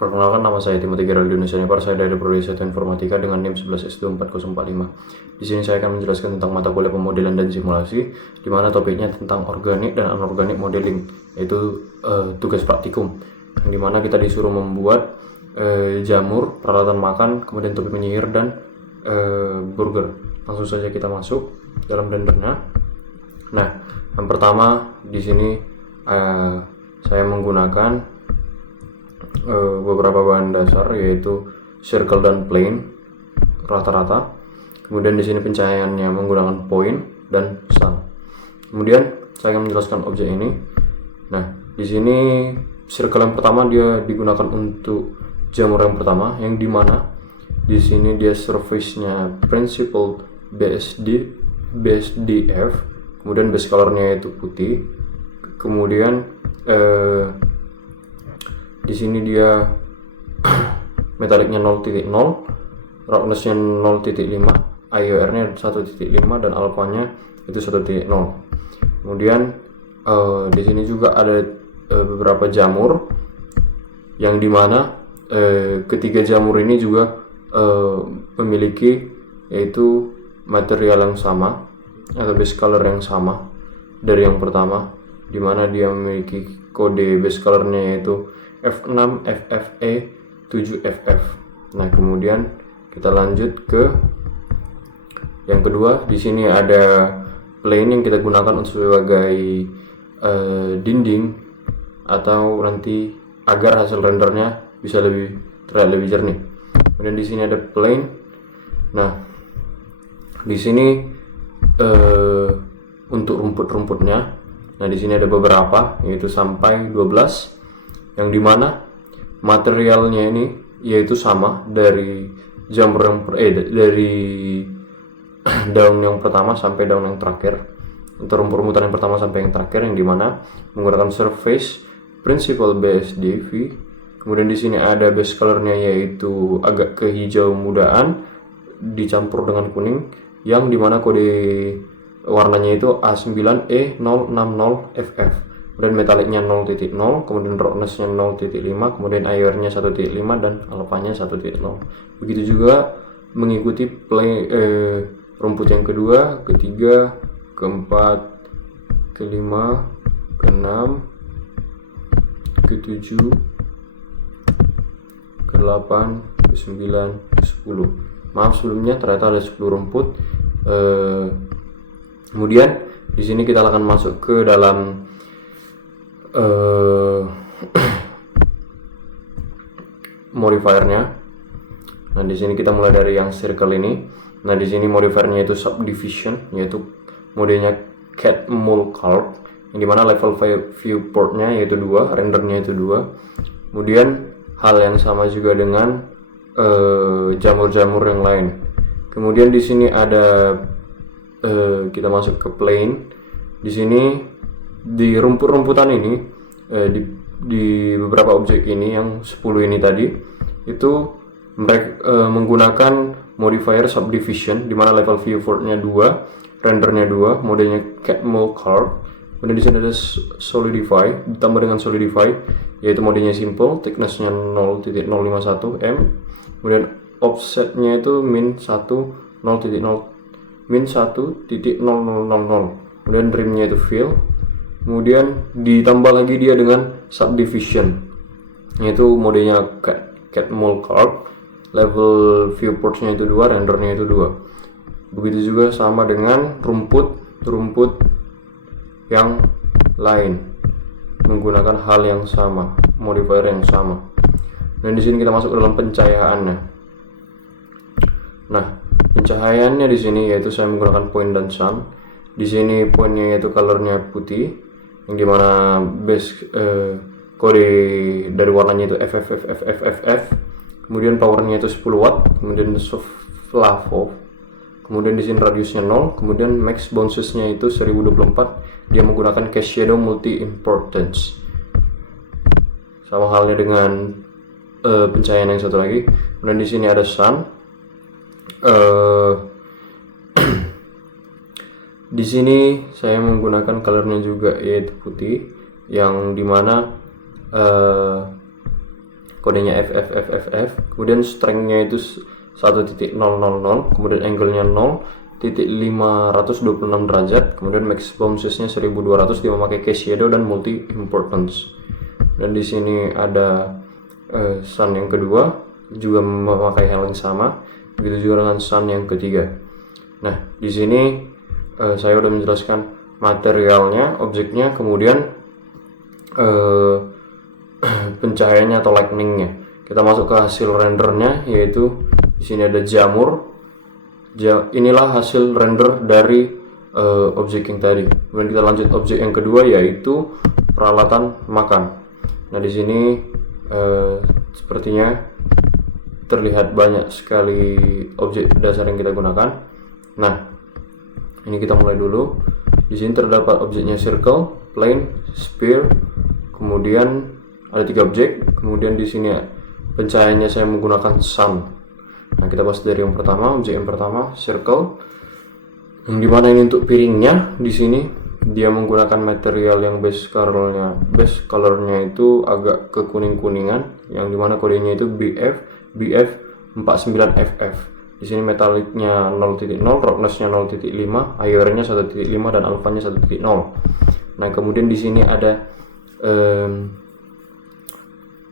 Perkenalkan, nama saya Timothy Geraldino Senior, saya dari Prodi 1 Informatika dengan NIM 11S24045. Di sini saya akan menjelaskan tentang mata kuliah pemodelan dan simulasi, di mana topiknya tentang organik dan anorganik modeling, yaitu tugas praktikum, yang dimana kita disuruh membuat jamur, peralatan makan, kemudian topi penyihir, dan burger. Langsung saja kita masuk dalam blendernya. Nah, yang pertama di sini saya menggunakan beberapa bahan dasar, yaitu circle dan plane rata-rata. Kemudian di sini pencahayaannya menggunakan point dan sun. Kemudian saya akan menjelaskan objek ini. Nah, di sini circle yang pertama dia digunakan untuk jamur yang pertama, yang dimana di sini dia surface-nya principal BSDF, kemudian base color-nya itu putih. Kemudian di sini dia metaliknya 0.0, roughness-nya 0.5, IOR-nya 1.5 dan alpha-nya itu 1.0. Kemudian di sini juga ada beberapa jamur, yang dimana ketiga jamur ini juga memiliki yaitu material yang sama atau base color yang sama dari yang pertama, dimana dia memiliki kode base color-nya yaitu F6, FFE, 7FF. Nah, kemudian kita lanjut ke yang kedua. Di sini ada plane yang kita gunakan untuk sebagai dinding atau nanti agar hasil rendernya bisa terlihat lebih jernih. Kemudian di sini ada plane. Nah, di sini untuk rumput-rumputnya, nah di sini ada beberapa, yaitu sampai 12, yang dimana materialnya ini yaitu sama dari jamur yang dari daun yang pertama sampai daun yang terakhir, untuk rumput-rumputan yang pertama sampai yang terakhir, yang dimana menggunakan surface principal BSDV. Kemudian di sini ada base color-nya yaitu agak kehijau mudaan dicampur dengan kuning, yang dimana kode warnanya itu A9E060FF. Kemudian metaliknya 0.0, kemudian roughness-nya 0.5, kemudian IOR-nya 1.5 dan alpha-nya 1.0. Begitu juga mengikuti rumput yang kedua, ketiga, keempat, kelima, keenam, ketujuh, ke-8, ke-9, ke-10. Maaf sebelumnya, ternyata ada 10 rumput. Kemudian di sini kita akan masuk ke dalam modifiernya. Nah, di sini kita mulai dari yang circle ini. Nah, di sini modifiernya itu subdivision, yaitu modenya cat mole curve, yang dimana level viewportnya yaitu 2, rendernya itu 2. Kemudian hal yang sama juga dengan jamur-jamur yang lain. Kemudian di sini ada kita masuk ke plane. Di sini di rumput-rumputan ini, di beberapa objek ini yang 10 ini tadi, itu mereka menggunakan modifier subdivision, di mana level viewportnya 2, rendernya 2, modenya cat mole curve. Kemudian di sini ada solidify, ditambah dengan solidify, yaitu modenya simple, thickness-nya 0.051 m. Kemudian offsetnya itu min 1.0, min 1.0000. Kemudian rimnya itu fill. Kemudian ditambah lagi dia dengan subdivision, yaitu modenya cat mole curve, level viewportnya itu 2, rendernya itu 2. Begitu juga sama dengan rumput yang lain, menggunakan hal yang sama, modifier yang sama. Dan di sini kita masuk ke dalam pencahayaannya. Nah, pencahayaannya di sini yaitu saya menggunakan point dan sun. Di sini pointnya yaitu colornya putih, yang dimana base kode dari warnanya itu FFFFFF. Kemudian powernya itu 10 watt. Kemudian flavo. Kemudian di sini radiusnya 0. Kemudian max bouncesnya itu 1024. Dia menggunakan cast shadow multi importance. Sama halnya dengan pencahayaan yang satu lagi. Kemudian di sini ada sun. Di sini saya menggunakan colornya juga yaitu putih, yang dimana kodenya FFFFF, kemudian strength-nya itu 1.000, kemudian angle-nya 0.526 derajat, kemudian max bounces-nya 1200, dia memakai case shadow dan multi importance. Dan di sini ada sun yang kedua juga memakai hal yang sama, begitu juga dengan sun yang ketiga. Nah, di sini saya udah menjelaskan materialnya, objeknya, kemudian pencahayaannya atau lightning-nya. Kita masuk ke hasil rendernya, yaitu di sini ada jamur. Inilah hasil render dari objek yang tadi. Kemudian kita lanjut objek yang kedua, yaitu peralatan makan. Nah, di sini sepertinya terlihat banyak sekali objek dasar yang kita gunakan. Nah, ini kita mulai dulu. Di sini terdapat objeknya circle, plane, sphere, kemudian ada 3 objek. Kemudian di sini pencahayaannya saya menggunakan sun. Nah, kita bahas dari yang pertama, objek yang pertama, circle. Yang dimana ini untuk piringnya, di sini dia menggunakan material yang base colornya itu agak ke kuning-kuningan, yang dimana kodenya itu BF49FF. Di sini metaliknya 0.0, roughness-nya 0.5, IR-nya 1.5 dan alpha-nya 1.0. Nah, kemudian di sini ada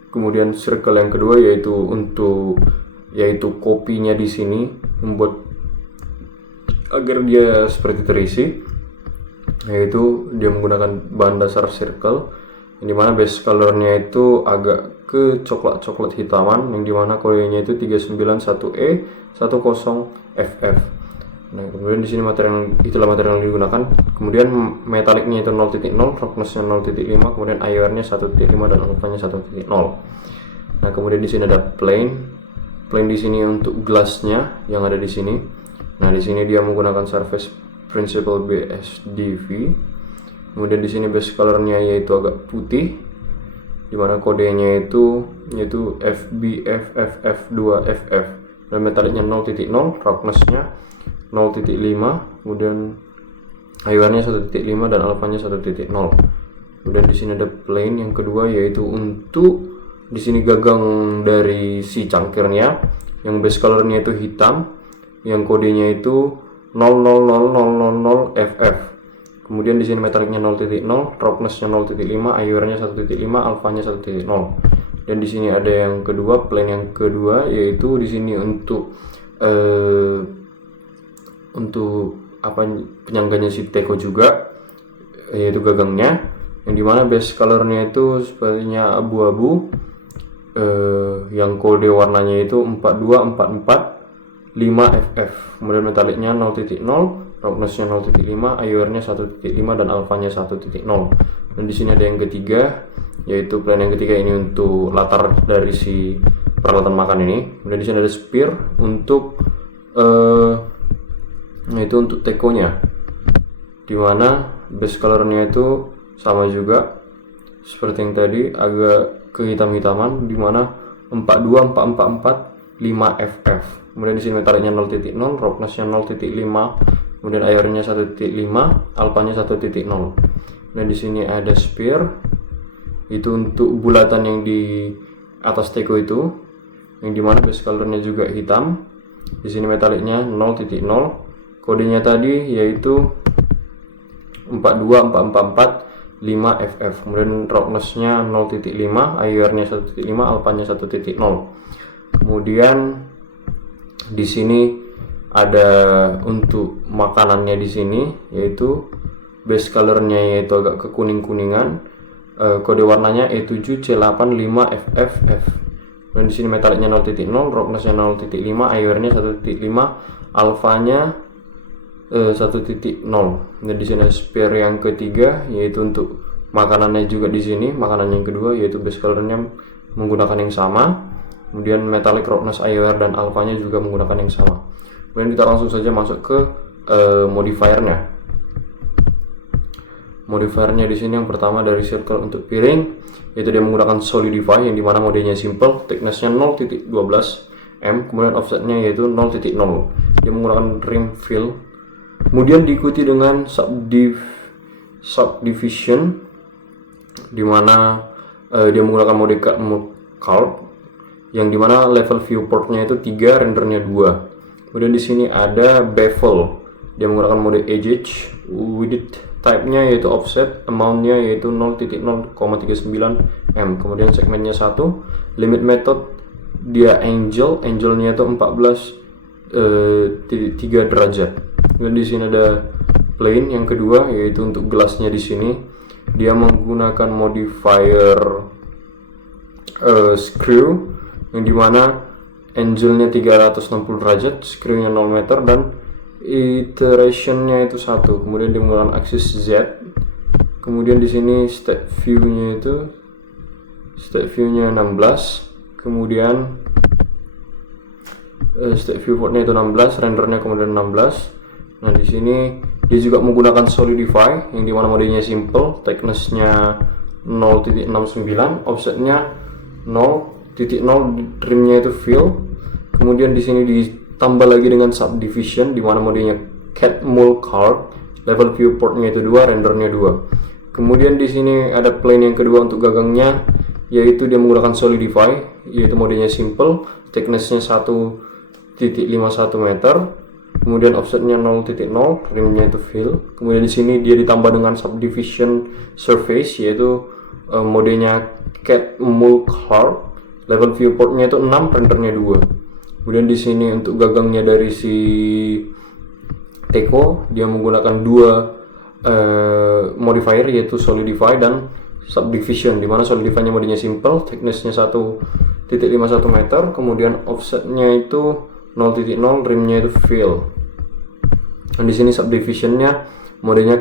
kemudian circle yang kedua, yaitu kopinya di sini membuat agar dia seperti terisi, yaitu dia menggunakan bahan dasar circle, yang dimana base colornya itu agak ke coklat hitaman, yang dimana kodenya itu 391E10FF. Nah, kemudian di sini itulah material yang digunakan. Kemudian metaliknya itu 0.0, roughness-nya 0.5, kemudian IR-nya 1.5 dan alpha-nya 1.0. Nah, kemudian di sini ada plane di sini untuk glassnya yang ada di sini. Nah, di sini dia menggunakan surface principle BSDV. Kemudian di sini base colornya yaitu agak putih, dimana kodenya itu yaitu FBFFF2FF, dan metaliknya 0.0, roughness-nya 0.5, kemudian IR-nya 1.5 dan alpha-nya 1.0. Kemudian di sini ada plane yang kedua, yaitu untuk di sini gagang dari si cangkirnya, yang base colornya itu hitam, yang kodenya itu 0000FF. Kemudian di sini metaliknya 0.0, roughness-nya 0.5, IR-nya 1.5, alpha-nya 1.0. Dan di sini ada yang kedua, plane yang kedua, yaitu di sini untuk penyangganya si Teko juga, yaitu gagangnya, yang dimana base colornya itu sepertinya abu-abu, yang kode warnanya itu 42445FF. Kemudian metaliknya 0.0, roughness-nya 0.5, IR-nya 1.5 dan alpha-nya 1.0. Dan di sini ada yang ketiga, yaitu plane yang ketiga ini untuk latar dari si peralatan makan ini. Kemudian di sini ada sphere untuk itu untuk tekonya, dimana base colornya itu sama juga seperti yang tadi, agak kehitam-hitaman, dimana 42445FF. Kemudian di sini metaliknya 0.0, roughness-nya 0.5, kemudian IR-nya 1.5, alpha-nya 1.0. Dan di sini ada sphere, itu untuk bulatan yang di atas teko itu, yang dimana base colornya juga hitam. Di sini metaliknya 0.0, kodenya tadi yaitu 42445FF. Kemudian roughness-nya 0.5, IR-nya 1.5, alpha-nya 1.0. Kemudian di sini ada untuk makanannya di sini, yaitu base colornya yaitu agak ke kuning-kuningan, kode warnanya E7C85FFF. Dan di sini metaliknya 0.0, roughness-nya 0.5, IR-nya 1.5, alpha-nya 1.0. Dan di sini sphere yang ketiga, yaitu untuk makanannya juga di sini, makanan yang kedua, yaitu base colornya menggunakan yang sama. Kemudian metallic, roughness, IR dan alpha-nya juga menggunakan yang sama. Kemudian kita langsung saja masuk ke modifiernya. Modifiernya di sini yang pertama dari circle untuk piring, yaitu dia menggunakan solidify, yang dimana modenya simple, thickness-nya 0.12 m, kemudian offsetnya yaitu 0.0. Dia menggunakan rim fill. Kemudian diikuti dengan subdivision, dimana dia menggunakan mode curve, yang dimana level viewportnya itu 3, rendernya 2. Kemudian di sini ada bevel, dia menggunakan mode edge, width type-nya yaitu offset, amount-nya yaitu 0.0,39 m. Kemudian segmennya 1, limit method dia angle-nya itu 14,3 derajat. Kemudian di sini ada plane yang kedua, yaitu untuk gelasnya di sini dia menggunakan modifier screw yang dimana angle-nya 360 derajat, screw-nya 0 meter dan iteration-nya itu 1. Kemudian dia menggunakan axis Z. Kemudian di sini step view-nya 16. Kemudian step viewportnya itu 16, rendernya kemudian 16. Nah, di sini dia juga menggunakan solidify yang dimana modenya simple, thickness-nya 0.69, offset-nya 0.0, trim-nya itu fill. Kemudian di sini ditambah lagi dengan subdivision di mana modenya cat mole card, level viewportnya itu 2, rendernya 2. Kemudian di sini ada plane yang kedua untuk gagangnya, yaitu dia menggunakan solidify, yaitu modenya simple, thickness-nya 1.51 meter. Kemudian offsetnya 0.0, trimnya itu fill. Kemudian di sini dia ditambah dengan subdivision surface, yaitu modenya cat mole card, level viewportnya itu 6, rendernya 2. Kemudian di sini untuk gagangnya dari si Teco, dia menggunakan 2 modifier, yaitu solidify dan subdivision, dimana solidify-nya modenya simple, thickness-nya 1.51 meter, kemudian offset-nya itu 0.0, rimnya itu fill. Dan di sini subdivision-nya modenya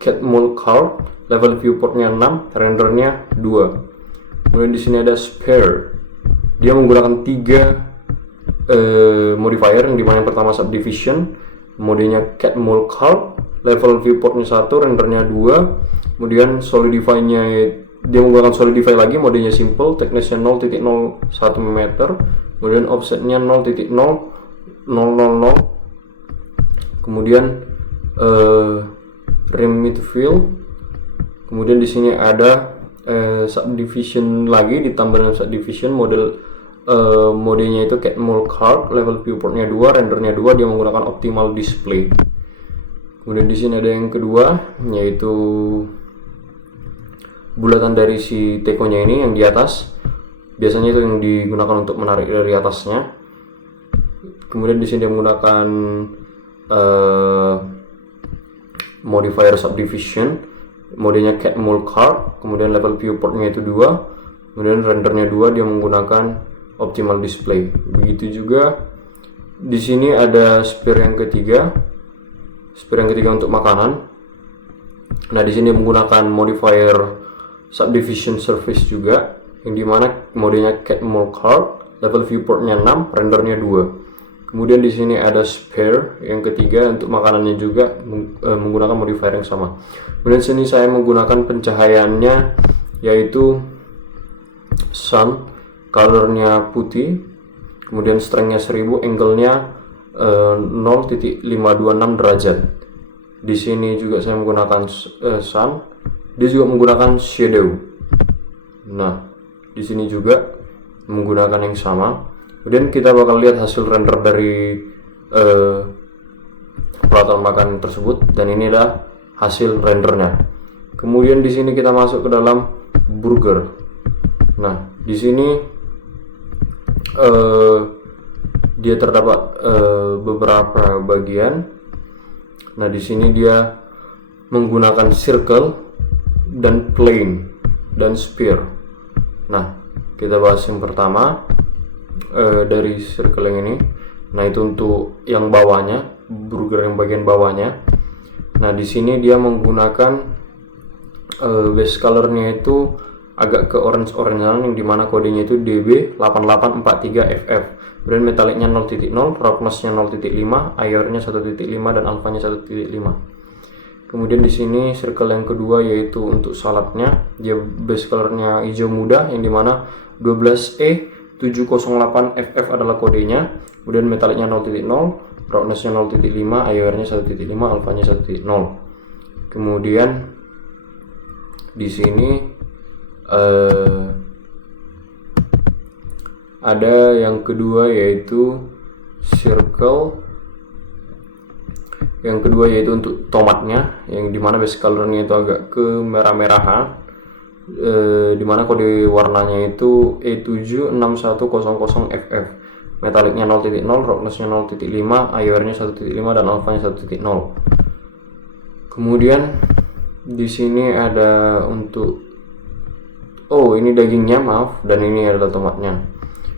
cat mole card, level viewportnya 6, rendernya 2. Kemudian di sini ada spare, dia menggunakan 3 modifier yang dimana yang pertama subdivision, modenya cat mole card, level viewportnya 1, rendernya 2. Kemudian solidify-nya dia menggunakan solidify lagi, modenya simple, thickness-nya 0.01 meter, kemudian offset-nya 0.000. Kemudian rim itu fill. Kemudian di sini ada subdivision lagi, ditambah dengan subdivision modenya itu cat mole card, level viewportnya 2, rendernya 2, dia menggunakan optimal display. Kemudian di sini ada yang kedua, yaitu bulatan dari si Teco-nya ini yang di atas. Biasanya itu yang digunakan untuk menarik dari atasnya. Kemudian di sini dia menggunakan modifier subdivision, modenya cat mole card, kemudian level viewportnya itu 2, kemudian rendernya 2, dia menggunakan optimal display. Begitu juga di sini ada spare yang ketiga untuk makanan. Nah, di sini menggunakan modifier subdivision surface juga, yang dimana modenya cat mole card, level viewportnya 6, rendernya 2. Kemudian di sini ada spare yang ketiga untuk makanannya juga, menggunakan modifier yang sama. Kemudian di sini saya menggunakan pencahayaannya yaitu sun, colornya putih, kemudian strength-nya 1000, angle-nya 0.526 derajat. Di sini juga saya menggunakan sun, dia juga menggunakan shadow. Nah, di sini juga menggunakan yang sama. Kemudian kita bakal lihat hasil render dari peralatan makan tersebut, dan ini adalah hasil rendernya. Kemudian di sini kita masuk ke dalam burger. Nah, di sini dia terdapat beberapa bagian. Nah, di sini dia menggunakan circle dan plane dan sphere. Nah, kita bahas yang pertama dari circle yang ini. Nah, itu untuk yang bawahnya, burger yang bagian bawahnya. Nah, di sini dia menggunakan base colornya itu agak ke orange-orangean, yang dimana kodenya itu DB8843FF. Kemudian metallicnya 0.0, roughness-nya 0.5, IR-nya 1.5 dan alpha-nya 1.5. Kemudian di sini circle yang kedua yaitu untuk saladnya, dia base color-nya hijau muda, yang dimana 12E708FF adalah kodenya. Kemudian metallicnya 0.0, roughness-nya 0.5, IR-nya 1.5, alpha-nya 1.0. Kemudian di sini ada yang kedua yaitu circle. Yang kedua yaitu untuk tomatnya, yang dimana base colornya itu agak ke merah-merahan, dimana kode warnanya itu E76100FF, metaliknya 0.0, roughnessnya 0.5, IOR-nya 1.5 dan alpha-nya 1.0. Kemudian di sini ada untuk ini dagingnya, maaf, dan ini adalah tomatnya.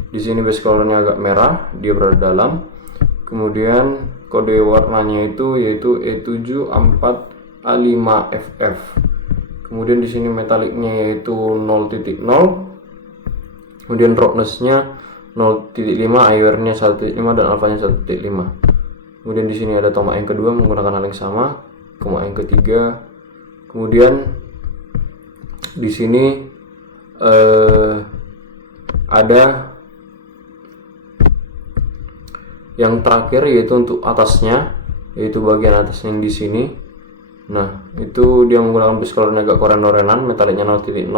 Di sini base colornya agak merah, dia berada dalam. Kemudian kode warnanya itu yaitu E744A5FF. Kemudian di sini metaliknya yaitu 0.0. Kemudian roughnessnya 0.5, IOR-nya 1.5 dan alpha-nya 1.5. Kemudian di sini ada tomat yang kedua menggunakan hal yang sama, tomat yang ketiga. Kemudian di sini ada yang terakhir yaitu untuk atasnya, yaitu bagian atas yang di sini. Nah, itu dia menggunakan base colornya agak koren-korenan, metaliknya 0.0,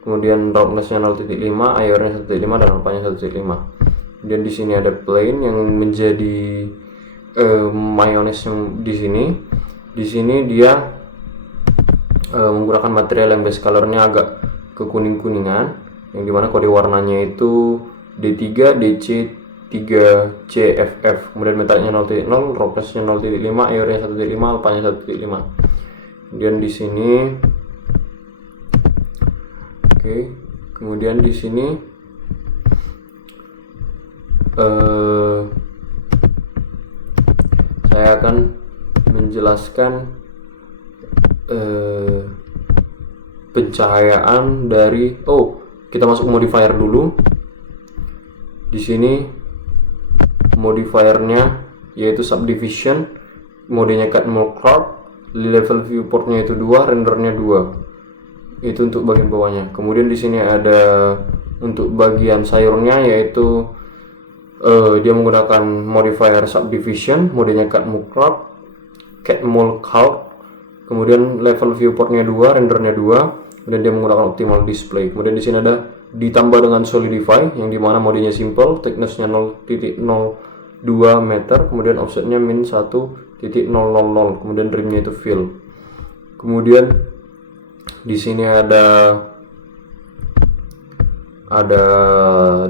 kemudian roughnessnya 0.5, IOR-nya 1.5 dan alpha-nya 1.5. Kemudian di sini ada plain yang menjadi mayonnaise di sini. Di sini dia menggunakan material yang base colornya agak kekuning-kuningan, yang dimana kode warnanya itu D3, DC 3CFF. Kemudian metaliknya 0.0, roughnessnya 0.5, IOR-nya 1.5, alpha-nya 1.5. Kemudian di sini kemudian di sini saya akan menjelaskan pencahayaan dari kita masuk ke modifier dulu. Di sini modifiernya yaitu subdivision, modenya cut more crop, level viewportnya itu 2, rendernya 2. Itu untuk bagian bawahnya. Kemudian di sini ada untuk bagian sayurnya yaitu dia menggunakan modifier subdivision, modenya cut more crop, cut more curve. Kemudian level viewportnya 2, rendernya 2. Kemudian dia menggunakan optimal display. Kemudian di sini ada ditambah dengan solidify, yang dimana modenya simple, thicknessnya 0.02 meter, kemudian offsetnya min 1.000, kemudian rimnya itu fill. Kemudian di sini ada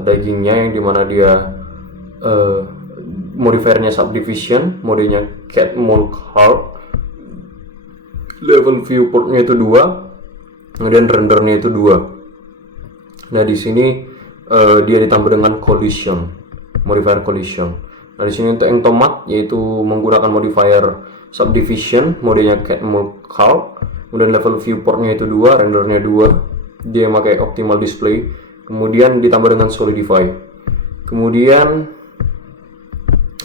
dagingnya, yang dimana dia modifiernya subdivision, modenya cat mold hard, level viewportnya itu 2, kemudian rendernya itu 2. Nah, di sini dia ditambah dengan collision, modifier collision. Nah, di sini untuk yang tomat yaitu menggunakan modifier subdivision, modenya cat mold curve, kemudian level viewportnya itu 2, rendernya 2. Dia pakai optimal display, kemudian ditambah dengan solidify. Kemudian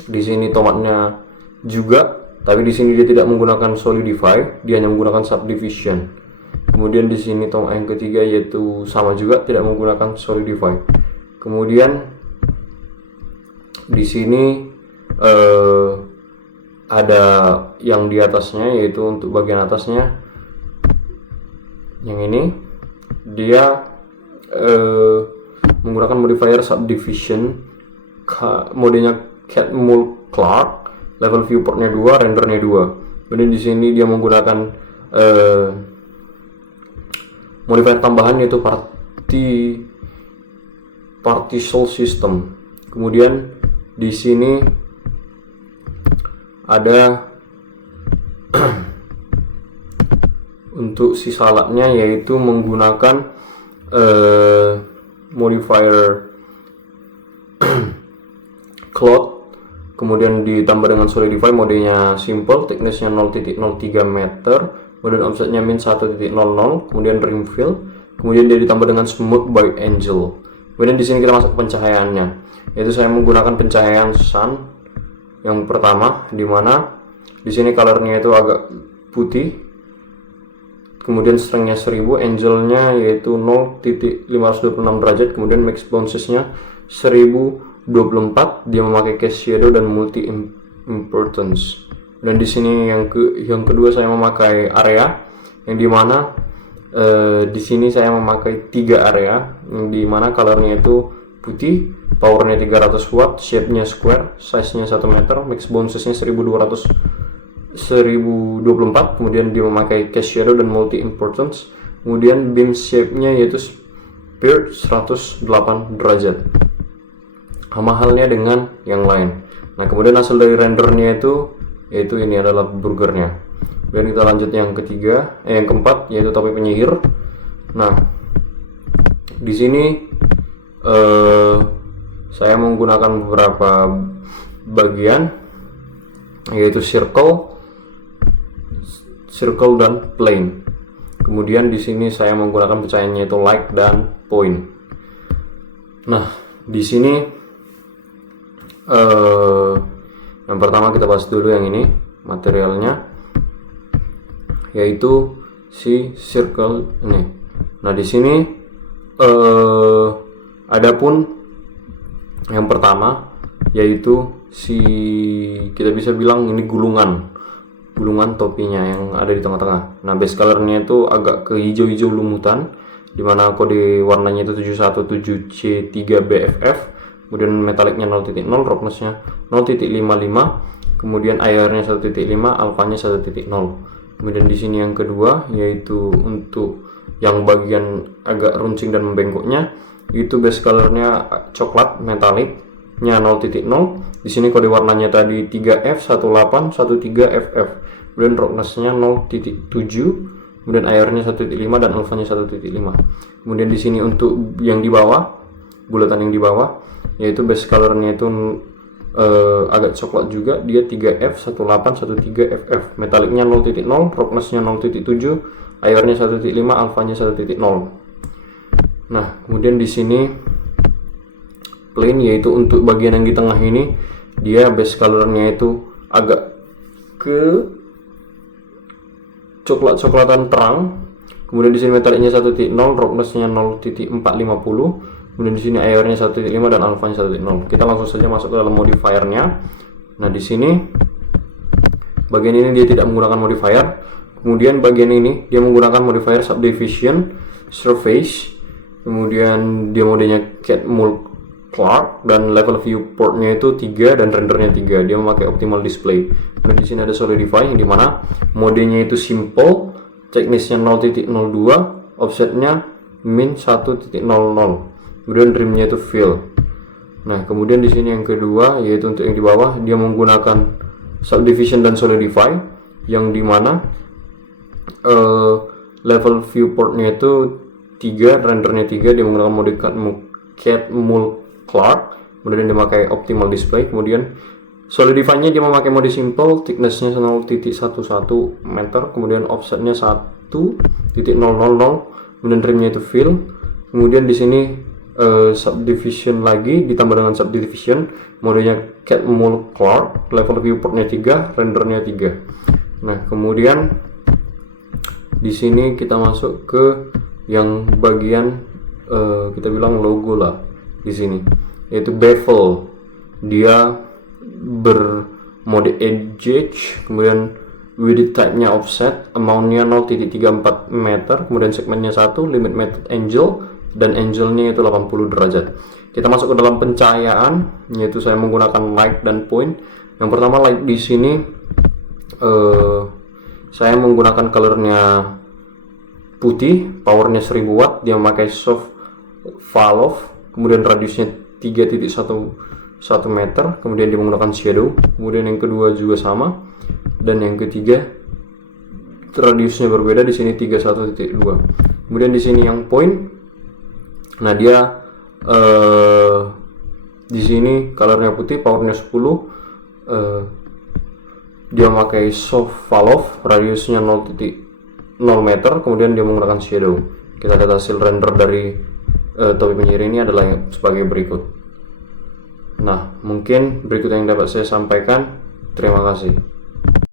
di sini tomatnya juga, tapi di sini dia tidak menggunakan solidify, dia hanya menggunakan subdivision. Kemudian di sini tomat yang ketiga yaitu sama juga, tidak menggunakan solidify. Kemudian di sini ada yang di atasnya, yaitu untuk bagian atasnya yang ini dia menggunakan modifier subdivision, modenya cat mold clark, level viewportnya 2, rendernya 2. Kemudian di sini dia menggunakan modifier tambahan yaitu partial system. Kemudian di sini ada untuk si saladnya yaitu menggunakan modifier cloth, kemudian ditambah dengan solidify, modenya simple, thicknessnya 0.03 meter, kemudian offsetnya min 1.00, kemudian rim fill, kemudian dia ditambah dengan smooth by angel. Kemudian di sini kita masuk ke pencahayaannya, yaitu saya menggunakan pencahayaan sun yang pertama, di mana di sini colornya itu agak putih, kemudian strengthnya 1000, angelnya yaitu 0.526 derajat, kemudian max bouncesnya 1024, dia memakai cast shadow dan multi importance. Dan di sini yang kedua saya memakai area, yang dimana di sini saya memakai 3 area, yang dimana colornya itu putih, powernya 300 watt, shape-nya square, size-nya 1 meter, max bounces-nya 1024, kemudian dia memakai cast shadow dan multi importance, kemudian beam shape-nya yaitu spear 108 derajat, sama halnya dengan yang lain. Nah, kemudian hasil dari rendernya itu yaitu ini adalah burgernya. Kemudian kita lanjut yang ketiga, yang keempat yaitu topi penyihir. Nah, di sini saya menggunakan beberapa bagian yaitu circle dan plane. Kemudian di sini saya menggunakan pecahannya itu light dan point. Nah, di sini yang pertama kita bahas dulu yang ini materialnya, yaitu si circle ini. Nah, di sini adapun yang pertama yaitu si, kita bisa bilang ini gulungan topinya yang ada di tengah-tengah. Nah, base colornya itu agak ke hijau-hijau lumutan, dimana kode warnanya itu 717C3BFF, kemudian metallicnya 0.0, roughnessnya 0.55, kemudian IR-nya 1.5, alphanya 1.0. Kemudian di sini yang kedua yaitu untuk yang bagian agak runcing dan membengkoknya, itu base colornya coklat metallicnya 0.0. Di sini kode warnanya tadi 3F1813FF, kemudian roughnessnya 0.7, kemudian IR-nya 1.5 dan alphanya 1.5. Kemudian di sini untuk yang di bawah, bulatan yang di bawah, yaitu base colornya itu agak coklat juga, dia 3F1813FF, metallicnya 0.0, roughnessnya 0.7, IR-nya 1.5, alphanya 1.0. Nah, kemudian di sini plain, yaitu untuk bagian yang di tengah ini, dia base colornya itu agak ke coklat-coklatan terang. Kemudian di sini metallicnya 1.0, roughnessnya 0.450. Kemudian di sini IR-nya 1.5 dan alphanya 1.0. Kita langsung saja masuk ke dalam modifiernya. Nah, di sini bagian ini dia tidak menggunakan modifier. Kemudian bagian ini dia menggunakan modifier subdivision, surface. Kemudian dia modenya Cat Mold Clark dan level viewportnya itu 3 dan rendernya 3. Dia memakai optimal display. Dan di sini ada solidify yang dimana modenya itu simple, thicknessnya 0.02, offsetnya min 1.00. Kemudian rimnya itu fill. Nah, kemudian di sini yang kedua yaitu untuk yang di bawah, dia menggunakan subdivision dan solidify yang dimana level viewportnya itu 3, rendernya 3. Dia menggunakan mode Cat Mold Clark, kemudian dia memakai optimal display. Kemudian solidify-nya dia memakai mode simple, thickness-nya 0.11 meter, kemudian offset-nya 1.000, kemudian rimnya itu fill. Kemudian di sini subdivision lagi ditambah dengan subdivision, modenya Cat Mold Clark, level viewportnya 3, rendernya 3. Nah, kemudian di sini kita masuk ke yang bagian kita bilang logo lah di sini, yaitu bevel. Dia bermode edge, kemudian width type-nya offset, amount-nya 0.34 meter, kemudian segmennya 1, limit method angel, dan angelnya itu 80 derajat. Kita masuk ke dalam pencahayaan, yaitu saya menggunakan light dan point. Yang pertama light di sini saya menggunakan colornya putih, powernya 1000 watt, dia memakai soft fall off, kemudian radiusnya 3.11 meter, kemudian dia menggunakan shadow. Kemudian yang kedua juga sama, dan yang ketiga radiusnya berbeda, di sini 31.2. Kemudian di sini yang point. Nah, dia di sini colornya putih, powernya 10, dia memakai soft fall off, radiusnya 0.0 meter, kemudian dia menggunakan shadow. Kita lihat hasil render dari topi penyihir ini adalah sebagai berikut. Nah, mungkin berikut yang dapat saya sampaikan. Terima kasih.